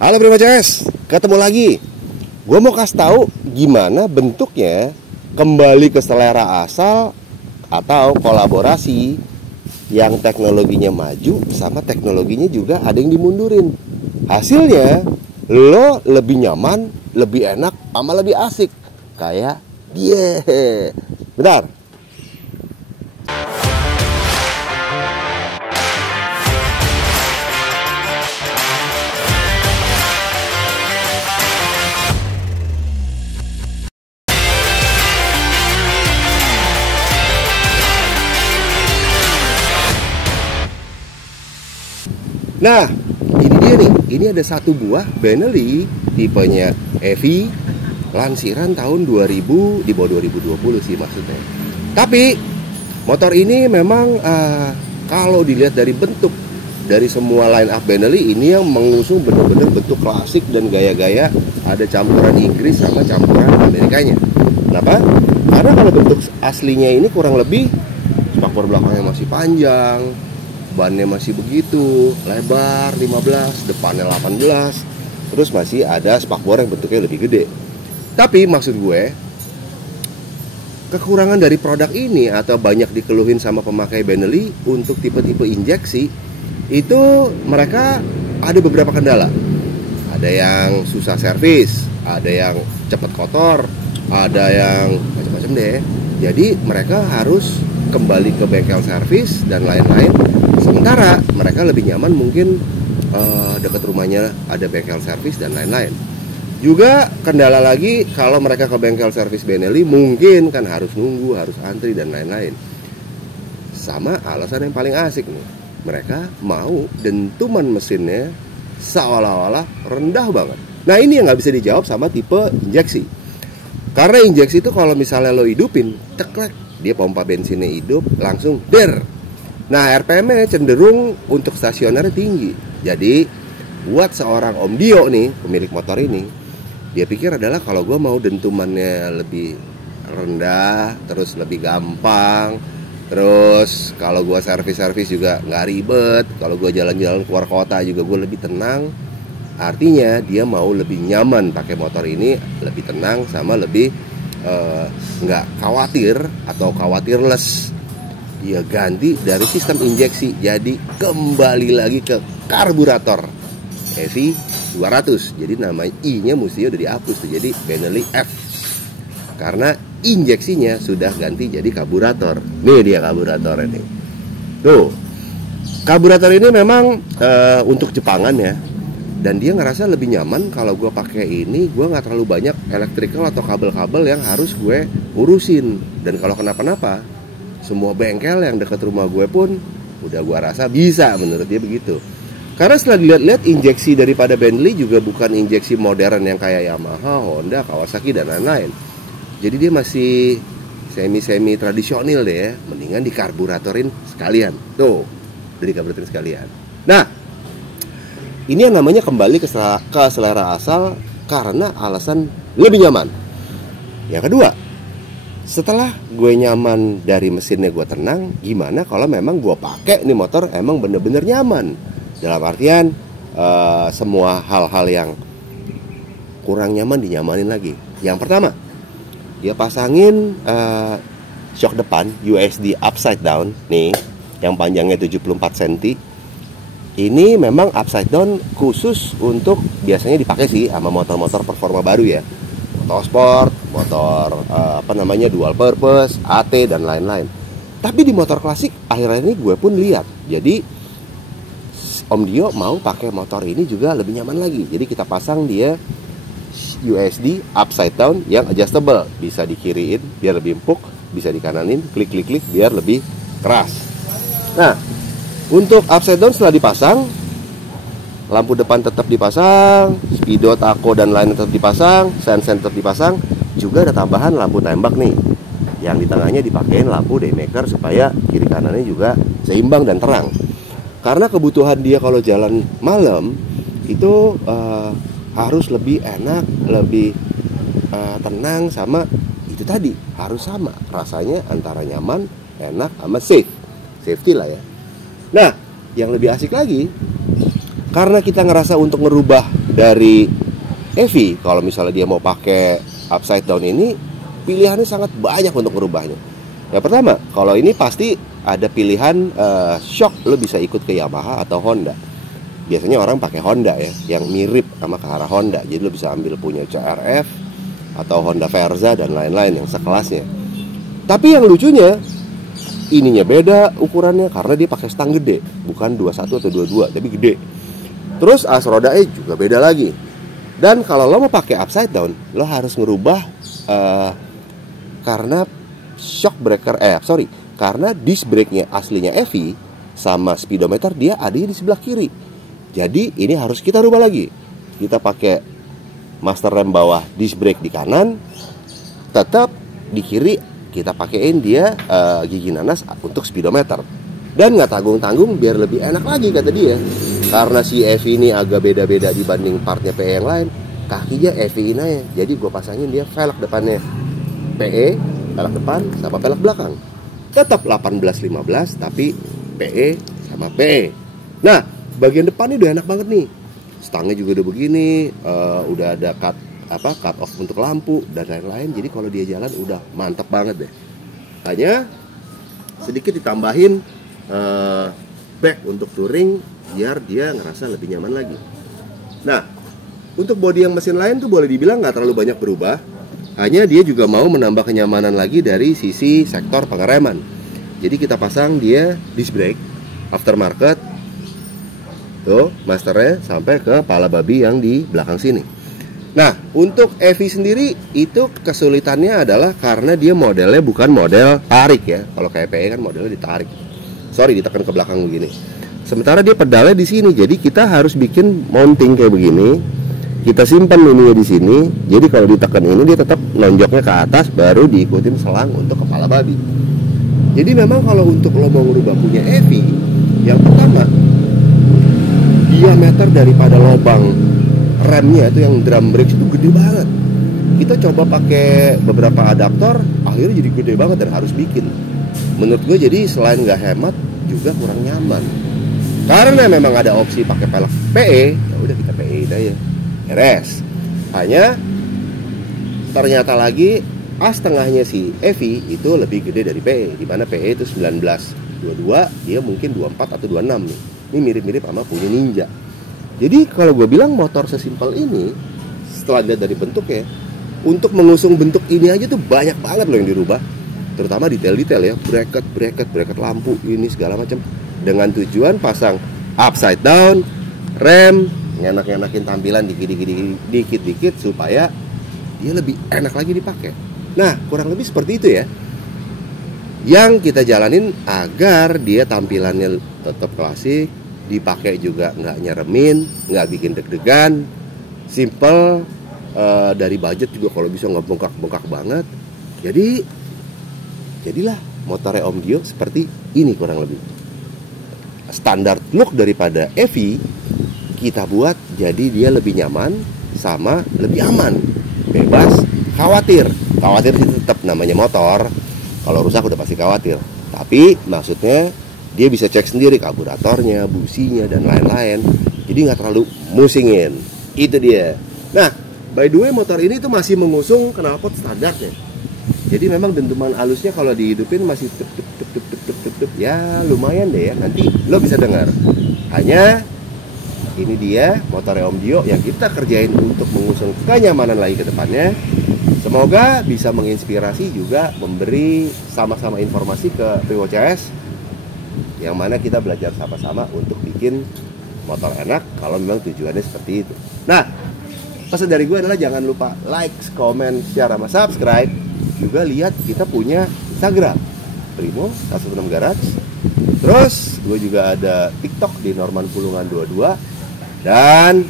Halo Prima CS, ketemu lagi. Gue mau kasih tahu gimana bentuknya kembali ke selera asal atau kolaborasi yang teknologinya maju sama teknologinya juga ada yang dimundurin. Hasilnya lo lebih nyaman, lebih enak, sama lebih asik. Kayak dia. Bentar. Nah, ini dia nih. Ini ada satu buah Benelli tipenya EV, lansiran tahun 2000, di bawah 2020 sih maksudnya. Tapi motor ini memang kalau dilihat dari bentuk dari semua line up Benelli, ini yang mengusung benar-benar bentuk klasik dan gaya-gaya ada campuran Inggris sama campuran Amerikanya. Kenapa? Karena kalau bentuk aslinya ini kurang lebih spakbor belakangnya masih panjang, bannya masih begitu, lebar 15, depannya 18, terus masih ada spakbor yang bentuknya lebih gede. Tapi maksud gue, kekurangan dari produk ini atau banyak dikeluhin sama pemakai Benelli untuk tipe-tipe injeksi, itu mereka ada beberapa kendala. Ada yang susah servis, ada yang cepat kotor, ada yang macam-macam deh. Jadi mereka harus kembali ke bengkel servis dan lain-lain. Sementara mereka lebih nyaman mungkin dekat rumahnya ada bengkel servis dan lain-lain. Juga kendala lagi kalau mereka ke bengkel servis Benelli mungkin kan harus nunggu, harus antri dan lain-lain. Sama alasan yang paling asik nih, mereka mau dentuman mesinnya seolah-olah rendah banget. Nah ini yang nggak bisa dijawab sama tipe injeksi. Karena injeksi itu kalau misalnya lo hidupin, teklek, dia pompa bensinnya hidup, langsung der. Nah RPM-nya cenderung untuk stasionernya tinggi. Jadi buat seorang Om Dio nih, pemilik motor ini, dia pikir adalah kalau gue mau dentumannya lebih rendah, terus lebih gampang, terus kalau gue servis juga nggak ribet, kalau gue jalan-jalan keluar kota juga gue lebih tenang. Artinya dia mau lebih nyaman pakai motor ini, lebih tenang sama lebih nggak khawatir atau khawatirless. Dia ganti dari sistem injeksi jadi kembali lagi ke karburator EV 200. Jadi nama I-nya mestinya udah dihapus tuh, jadi Benelli F. Karena injeksinya sudah ganti jadi karburator. Nih dia karburator ini. Tuh. Karburator ini memang untuk Jepangan ya. Dan dia ngerasa lebih nyaman kalau gue pakai ini, gue nggak terlalu banyak electrical atau kabel-kabel yang harus gue urusin. Dan kalau kenapa-napa, semua bengkel yang dekat rumah gue pun udah gue rasa bisa, menurut dia begitu. Karena setelah dilihat-lihat injeksi daripada Benelli juga bukan injeksi modern yang kayak Yamaha, Honda, Kawasaki dan lain-lain. Jadi dia masih semi-semi tradisional deh ya. Mendingan dikarburatorin sekalian. Tuh, udah dikarburatorin sekalian. Nah, ini yang namanya kembali ke selera asal karena alasan lebih nyaman. Yang kedua, setelah gue nyaman dari mesinnya, gue tenang, gimana kalau memang gue pakai nih motor emang bener-bener nyaman. Dalam artian semua hal-hal yang kurang nyaman dinyamanin lagi. Yang pertama, dia pasangin shock depan USD upside down nih, yang panjangnya 74 cm. Ini memang upside down khusus untuk biasanya dipakai sih sama motor-motor performa baru ya, motor sport, motor dual purpose, AT dan lain-lain. Tapi di motor klasik akhirnya ini gue pun lihat. Jadi Om Dio mau pakai motor ini juga lebih nyaman lagi. Jadi kita pasang dia USD upside down yang adjustable, bisa dikiriin biar lebih empuk, bisa dikananin, klik biar lebih keras. Nah, untuk upside down setelah dipasang, lampu depan tetap dipasang, speedo, tacho dan lain tetap dipasang, sen tetap dipasang. Juga ada tambahan lampu tembak nih, yang di tengahnya dipakein lampu daymaker supaya kiri kanannya juga seimbang dan terang. Karena kebutuhan dia kalau jalan malam itu harus lebih enak, lebih tenang, sama itu tadi harus sama rasanya antara nyaman, enak sama safety lah ya. Nah, yang lebih asik lagi, karena kita ngerasa untuk ngerubah dari EV, kalau misalnya dia mau pakai upside down ini, pilihannya sangat banyak untuk merubahnya. Yang pertama, kalau ini pasti ada pilihan shock, lo bisa ikut ke Yamaha atau Honda. Biasanya orang pakai Honda ya, yang mirip sama ke arah Honda. Jadi lo bisa ambil punya CRF atau Honda Verza dan lain-lain yang sekelasnya. Tapi yang lucunya, ininya beda ukurannya karena dia pakai stang gede, bukan 21 atau 22, tapi gede. Terus as rodanya juga beda lagi. Dan kalau lo mau pakai upside down, lo harus ngerubah karena shock breaker karena disc brake-nya aslinya EV sama speedometer dia adanya di sebelah kiri. Jadi ini harus kita rubah lagi. Kita pakai master rem bawah disc brake di kanan, tetap di kiri kita pakein dia gigi nanas untuk speedometer. Dan nggak tanggung-tanggung biar lebih enak lagi kata dia. Karena si EV ini agak beda-beda dibanding partnya PE yang lain, kakinya EV ini aja. Jadi gue pasangin dia velg depannya PE, velg depan sama velg belakang. Tetap 18-15 tapi PE sama PE. Nah, bagian depannya udah enak banget nih. Stangnya juga udah begini, udah ada cut off untuk lampu dan lain-lain. Jadi kalau dia jalan udah mantap banget deh. Hanya sedikit ditambahin back untuk touring biar dia ngerasa lebih nyaman lagi. Nah, untuk bodi yang mesin lain tuh boleh dibilang nggak terlalu banyak berubah. Hanya dia juga mau menambah kenyamanan lagi dari sisi sektor pengereman. Jadi kita pasang dia disc brake aftermarket, tuh masternya sampai ke pala babi yang di belakang sini. Nah, untuk EV sendiri itu kesulitannya adalah karena dia modelnya bukan model tarik ya. Kalau kayak PE kan modelnya ditarik. Ditekan ke belakang begini. Sementara dia pedalnya di sini, jadi kita harus bikin mounting kayak begini. Kita simpan ininya di sini. Jadi kalau ditekan ini dia tetap nonjoknya ke atas, baru diikutin selang untuk kepala babi. Jadi memang kalau untuk lo mau ngerubah punya EV, yang pertama diameter daripada lubang remnya itu yang drum brakes itu gede banget. Kita coba pakai beberapa adaptor, akhirnya jadi gede banget dan harus bikin. Menurut gue jadi selain nggak hemat juga kurang nyaman. Karena memang ada opsi pakai pelek PE, ya udah kita PE aja, beres. Hanya ternyata lagi as tengahnya si EV itu lebih gede dari PE, di mana PE itu 1922, dia mungkin 24 atau 26 nih. Ini mirip-mirip sama punya Ninja. Jadi kalau gue bilang motor sesimpel ini, setelah lihat dari bentuknya, untuk mengusung bentuk ini aja tuh banyak banget loh yang dirubah. Terutama detail-detail ya, bracket lampu ini segala macam. Dengan tujuan pasang upside down, rem, ngenak-ngenakin tampilan dikit-dikit supaya dia lebih enak lagi dipakai. Nah, kurang lebih seperti itu ya yang kita jalanin agar dia tampilannya tetap klasik, dipakai juga nggak nyeremin, nggak bikin deg-degan, simple, dari budget juga kalau bisa nggak bengkak-bengkak banget. Jadilah motornya Om Dio seperti ini kurang lebih. Standar look daripada EV kita buat jadi dia lebih nyaman sama lebih aman, bebas khawatir sih tetap namanya motor, kalau rusak udah pasti khawatir, tapi maksudnya dia bisa cek sendiri karburatornya, businya dan lain-lain, jadi nggak terlalu musingin. Itu dia. Nah, by the way motor ini tuh masih mengusung knalpot standarnya, jadi memang dentuman halusnya kalau dihidupin masih tup, ya lumayan deh ya, nanti lo bisa dengar. Hanya ini dia motornya Om Dio yang kita kerjain untuk mengusung kenyamanan lagi ke depannya. Semoga bisa menginspirasi juga, memberi sama-sama informasi ke PWCS, yang mana kita belajar sama-sama untuk bikin motor enak kalau memang tujuannya seperti itu. Nah, pesan dari gue adalah jangan lupa like, comment, share, sama subscribe. Juga lihat kita punya Instagram Primo 16 Garage. Terus gue juga ada TikTok di Norman Pulungan 22. Dan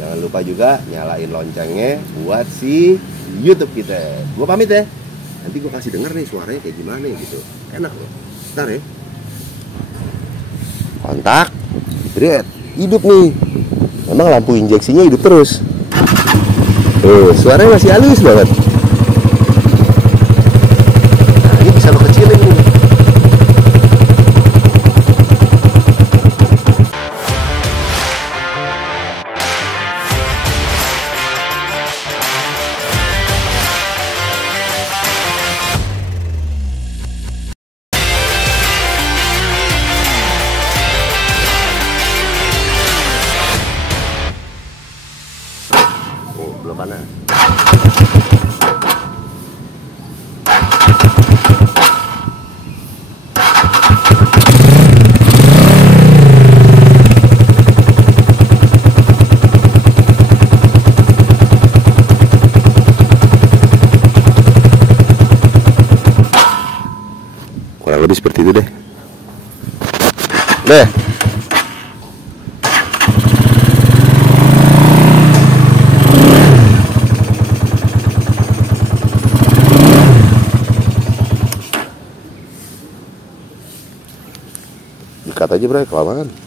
jangan lupa juga nyalain loncengnya buat si YouTube kita. Gue pamit ya. Nanti gue kasih denger nih suaranya kayak gimana gitu. Enak loh. Ntar ya. Kontak. Bread. Hidup nih. Memang lampu injeksinya hidup terus. Suaranya masih halus banget. Nah, ini bisa lo kecilin nih. udah panas. Kurang lebih seperti itu deh. Deh. Dikat aja, Bray, kelamaan.